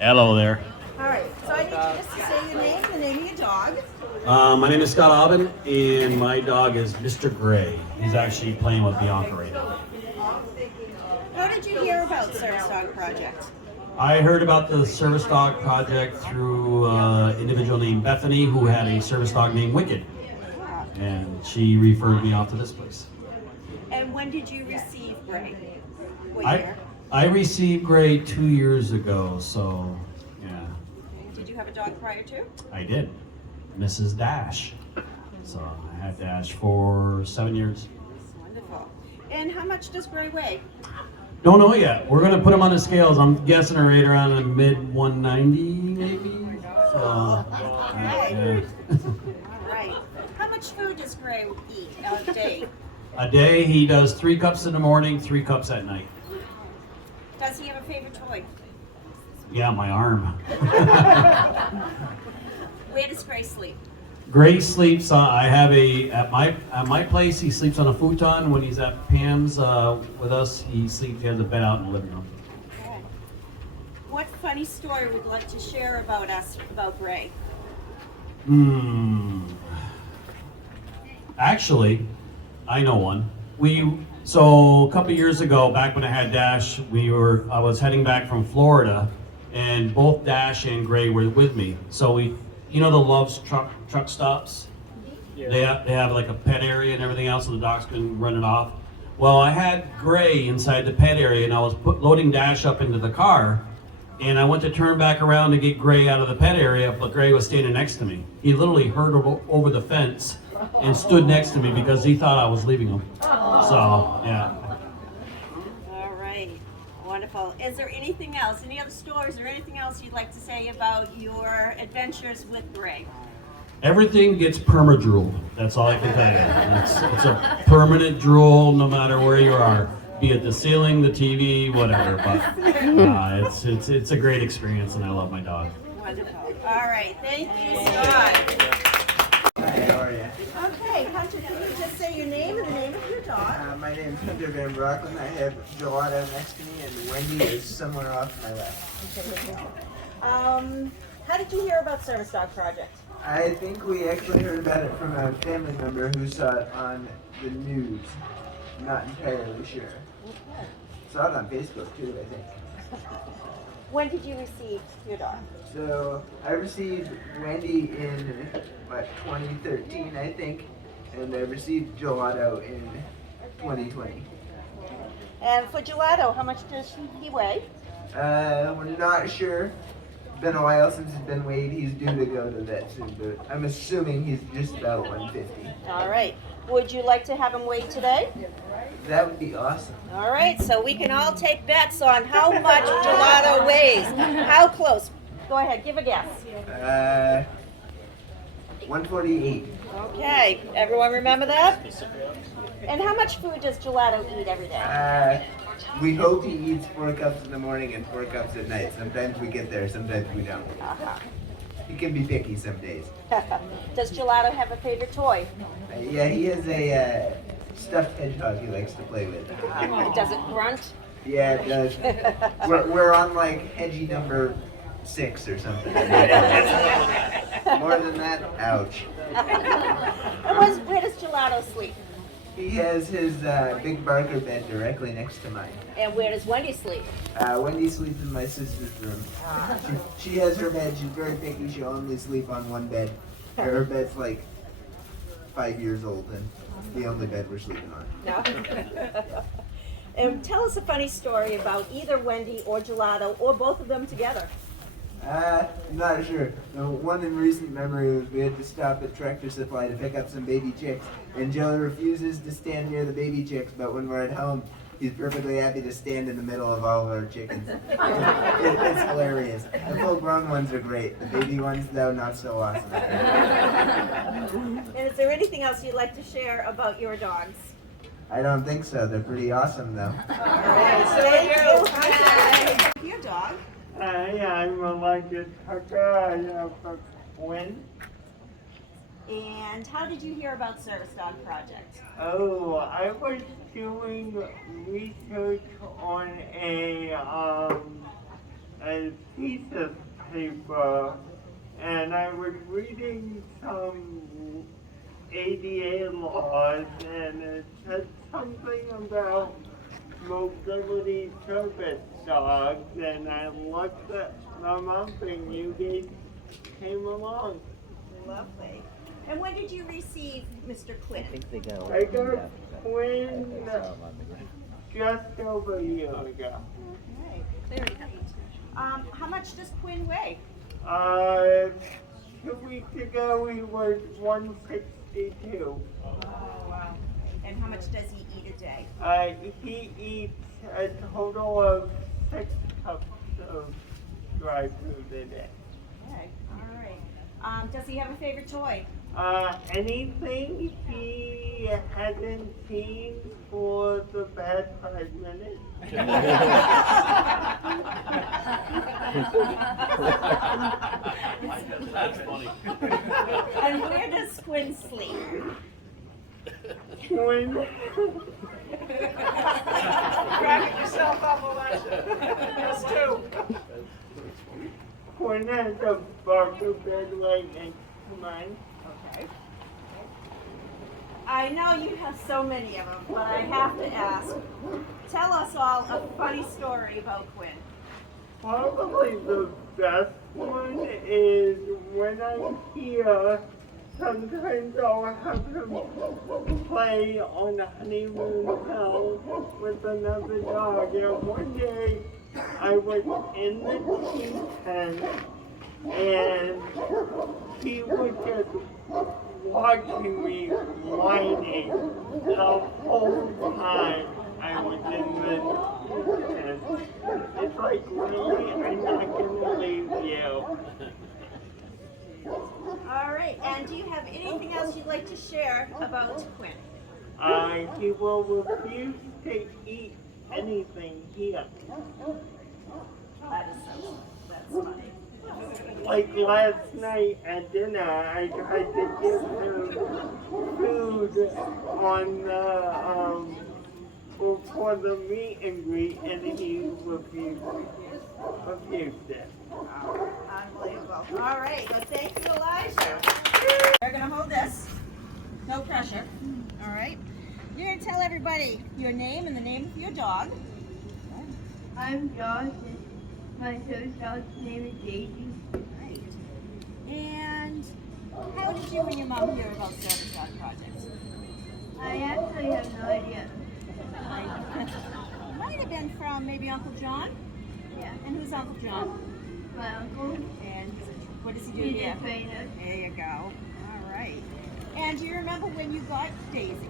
Hello there. All right, so I need you just to say your name, the name of your dog. My name is Scottalvin, and my dog is Mr. Gray. He's actually playing with Bianca right now. How did you hear about Service Dog Project? I heard about the service dog project through an individual named Bethany who had a service dog named Wicked, and she referred me off to this place. And when did you receive Gray? What I year? I received Gray 2 years ago, so yeah, Did you have a dog prior to? I did. Mrs. Dash. So I had Dash for 7 years. Wonderful. And how much does Gray weigh? Don't know yet. We're gonna put him on the scales. I'm guessing right around a mid 190 maybe. So, All yeah. right. How much food does Gray eat a day? A day he does 3 cups in the morning, 3 cups at night. Does he have a favorite toy? Yeah, my arm. Where does Gray sleep? Gray sleeps on. I have at my place. He sleeps on a futon. When he's at Pam's with us, he sleeps. He has a bed out in the living room. Okay. What funny story would you like to share about Gray? Actually, I know one. So a couple years ago, back when I had Dash, I was heading back from Florida, and both Dash and Gray were with me. So the Love's truck stops. Yeah. They have like a pet area and everything else, so the dogs can run it off. Well, I had Gray inside the pet area, and I was loading Dash up into the car, and I went to turn back around to get Gray out of the pet area, but Gray was standing next to me. He literally hurtled over the fence and stood next to me because he thought I was leaving him. So, yeah. All right, wonderful. Is there anything else, any other stories or anything else you'd like to say about your adventures with Gray? Everything gets perma-drooled. That's all I can tell you. It's a permanent drool no matter where you are, be it the ceiling, the TV, whatever. But it's a great experience, and I love my dog. Wonderful. All right, thank you, Scott. Hi, how are you? Okay, Hunter, can you just say your name and the name of your dog? My name's Hunter Van Brockland. I have Gelato next to me, and Wendy is somewhere off to my left. How did you hear about Service Dog Project? I think we actually heard about it from a family member who saw it on the news. Not entirely sure. Okay. Saw it on Facebook too, I think. When did you receive your dog? So I received Wendy in 2013, I think, and I received Gelato in 2020. And for Gelato, how much does he weigh? We're not sure. Been a while since he's been weighed. He's due to go to that soon, but I'm assuming he's just about 150. All right. Would you like to have him weighed today? That would be awesome. All right, so we can all take bets on how much Gelato weighs. How close? Go ahead, give a guess. 148. Okay, everyone remember that? And how much food does Gelato eat every day? We hope he eats 4 cups in the morning and 4 cups at night. Sometimes we get there, sometimes we don't. He can be picky some days. Does Gelato have a favorite toy? Yeah, he has a stuffed hedgehog he likes to play with. Does it grunt? Yeah, it does. We're on like hedgie number 6 or something. More than that, ouch. And where does Gelato sleep? He has his big Barker bed directly next to mine. And where does Wendy sleep? Wendy sleeps in my sister's room. She has her bed. She's very picky. She'll only sleep on one bed. Her bed's like 5 years old, and the only bed we're sleeping on. No? And tell us a funny story about either Wendy or Gelato, or both of them together. Not sure. The one in recent memory was we had to stop at Tractor Supply to pick up some baby chicks, and Joe refuses to stand near the baby chicks, but when we're at home, he's perfectly happy to stand in the middle of all of our chickens. It's hilarious. The full-grown ones are great. The baby ones, though, not so awesome. And is there anything else you'd like to share about your dogs? I don't think so. They're pretty awesome, though. All right, thank you. Your dog? Yeah, I'm elected Tucker. I have a Quinn. And how did you hear about Service Dog Project? Oh, I was doing research on a a piece of paper, and I was reading some ADA laws, and it said something about mobility service dogs, and I looked them up, and you guys came along. Lovely. And when did you receive Mr. Quinn? I got Quinn just over a year ago. Okay, very neat. How much does Quinn weigh? 2 weeks ago he was 162. Oh, wow. And how much does he eat a day? He eats a total of 6 cups of dry food a day. Okay, all right. Does he have a favorite toy? Anything he hasn't seen for the past 5 minutes. That's funny. And where does Quinn sleep? Quinn, Cracking yourself up, Elijah. Us too. Quinn has a barker bed right next to mine. Okay. I know you have so many of them, but I have to ask. Tell us all a funny story about Quinn. Probably the best one is when I'm here, sometimes I'll have him play on the honeymoon hill with another dog. And one day I was in the tea tent and he was just watching me whining the whole time I was in the tent. It's like, really, I'm not gonna leave you. All right, and do you have anything else you'd like to share about Quinn? He will refuse to eat anything here. That is so, that's funny. Like last night at dinner, I tried to give him food on the, for the meet and greet, and he refused it. Unbelievable. All right, well, thank you, Elijah. We're gonna hold this. No pressure. All right. You're gonna tell everybody your name and the name of your dog. I'm Josh, and my service dog's name is Daisy. Right. And how did you and your mom hear about Service Dog Projects? I actually have no idea. Might have been from maybe Uncle John. Yeah. And who's Uncle John? My uncle, And what does he do he's here? a trainer. There you go. All right. And do you remember when you got Daisy?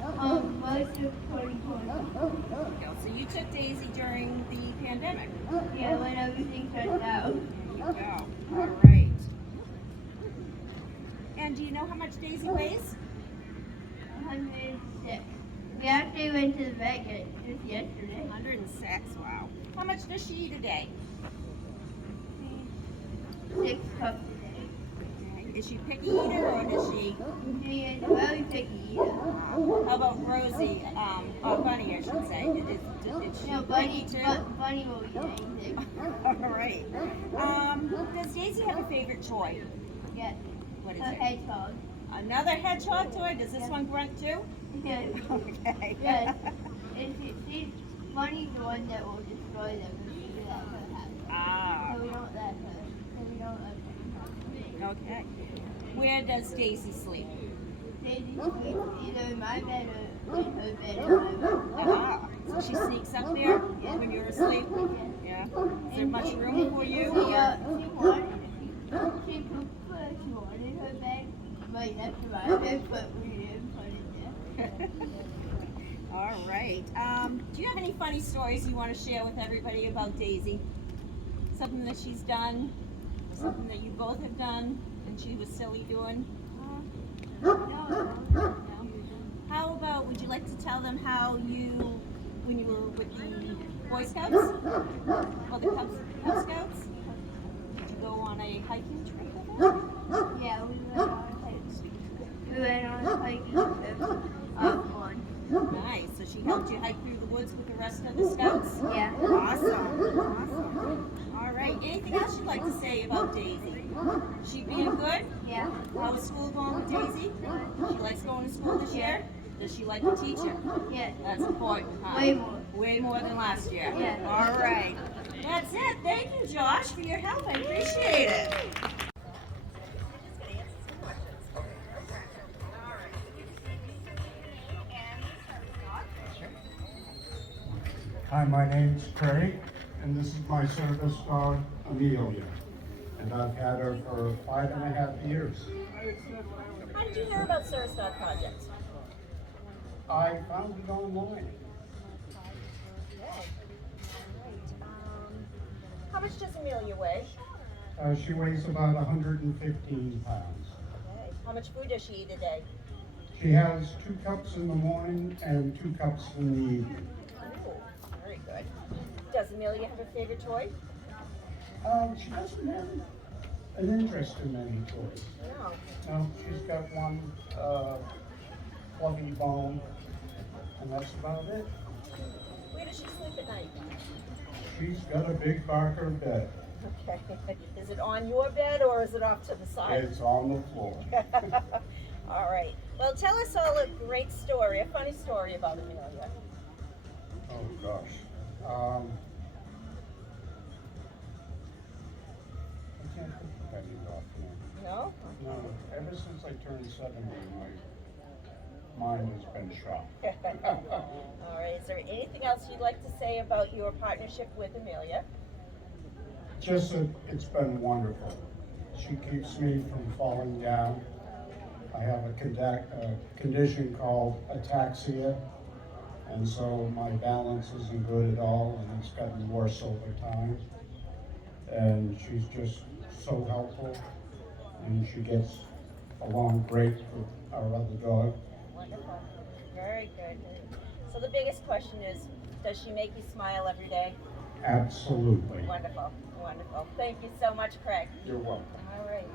Most of 2020. So you took Daisy during the pandemic. Yeah, when everything shut down. There you go. All right. And do you know how much Daisy weighs? 106. We actually went to the vet just yesterday. 106. Wow. How much does she eat a day? 6 cups a day. Is she picky eater or does she? She is a very picky eater. How about Rosie? Or Bunny, I should say. Did she No, picky too? Bunny will eat anything. All right. Does Daisy have a favorite toy? Yes. What is A it? hedgehog. Another hedgehog toy? Does this one grunt too? Yes. Okay. Yes. She's Bunny's the one that will destroy them if we let her have it. Ah. So we don't let her. So we don't let her. Okay. Where does Daisy sleep? Daisy sleeps either in my bed or in her bed in my room. Ah. So she sneaks up there when you're asleep? Yeah. Is there much room for you? She preferred she wanted her bed right next to my bed, but we didn't put it there. All right. Do you have any funny stories you want to share with everybody about Daisy? Something that she's done, or something that you both have done, and she was silly doing? No. How about, would you like to tell them how you, when you were with the Boy Scouts? Or the Cub Scouts? Did you go on a hiking trip with them? Yeah, we went on a hiking trip. We went on a hiking trip on. Nice. So she helped you hike through the woods with the rest of the Scouts? Yeah. Awesome. Awesome. about Daisy. She being good? Yeah. How is school going with Daisy? She likes going to school this year? Does she like the teacher? Yeah. That's important, huh? Way more. Way more than last year. Yeah. All right. That's it. Thank you, Josh, for your help. I appreciate it. Hi, my name's Craig, and this is my service dog, Amelia. And I've had her for 5.5 years. How did you hear about Service Dog Project? I found it online. Okay. Great. How much does Amelia weigh? She weighs about 115 pounds. Okay. How much food does she eat a day? She has 2 cups in the morning and 2 cups in the evening. Ooh, very good. Does Amelia have a favorite toy? She doesn't have an interest in many toys. No. No, she's got one fluffy bone, and that's about it. Where does she sleep at night? She's got a big Barker bed. Okay. Is it on your bed or is it off to the side? It's on the floor. All right. Well, tell us all a great story, a funny story about Amelia. Oh gosh. I can't put the pennies off now. No? No, ever since I turned 70, my mind has been shot. All right. Is there anything else you'd like to say about your partnership with Amelia? Just that it's been wonderful. She keeps me from falling down. I have a condition called ataxia, and so my balance isn't good at all, and it's gotten worse over time. And she's just so helpful, and she gets along great with our other dog. Wonderful. Very good. So the biggest question is, does she make you smile every day? Absolutely. Wonderful. Wonderful. Thank you so much, Craig. You're welcome. All right.